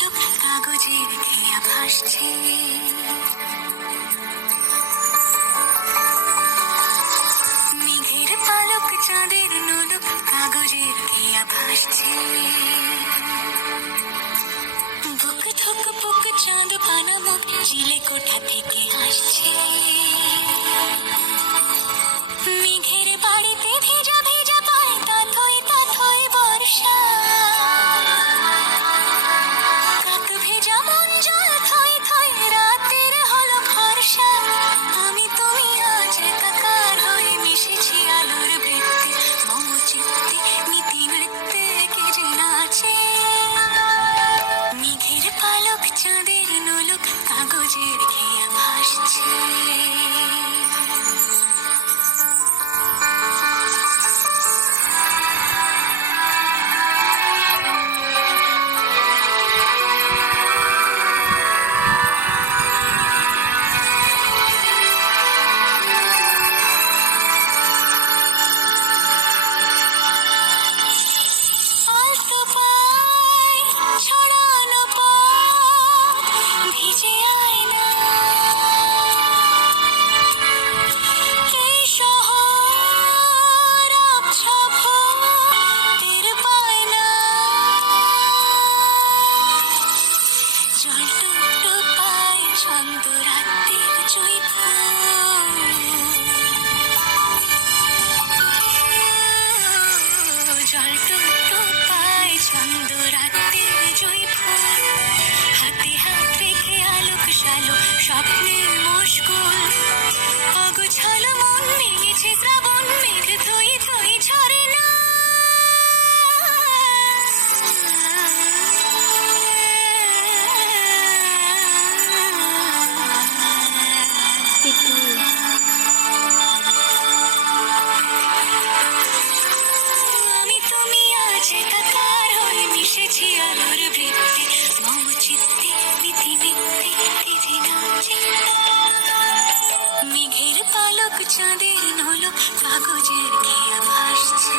নোলক কাগজের খেয়া ভাসছে। মেঘের পালক চাঁদের নোলক কাগজের খেয়া ভাসছে। বুক থুক বুক চাঁদ পানা মুখ চিলে কোঠা থেকে আসছে। মেঘের বাড়িতে ভেজা ভেজা পায় তাথই তাথই বর্ষা। কাক ভেজা মন জল থই থই রাতের হলো ভরসা। আমি তুমি আজ একাকার হয়ে মিশেছি আলোর বৃত্তে। মম চিত্তে নীতি নৃত্যে কে যে নাচে। মেঘের পালক চাঁদের নোলক কাগজের খেয়া ভাসছে। আলতো পায় ছড়ানো পথ ভিজে আয়না। এই শহর আবছা ভোরের বায়না। জল টুকরো পায় ছন্দ রাতের জুঁই ফুল। জল টুকরো পায় ছন্দ রাতের জুঁই ফুল। হাতে হাত রেখে আলোক শালো স্বপ্নের মুশকুল। অগোছালো মন ভেঙেছে শ্রাবণ মেঘ থই থই ঝরে না। আমি তুমি আজ একাকার হয়ে মিশেছি আলোর বৃত্তে। মম চিত্তে নীতি মিথ্যে কে যে নাচে। মেঘের পালক চাঁদের নোলক কাগজের খেয়া ভাসছে।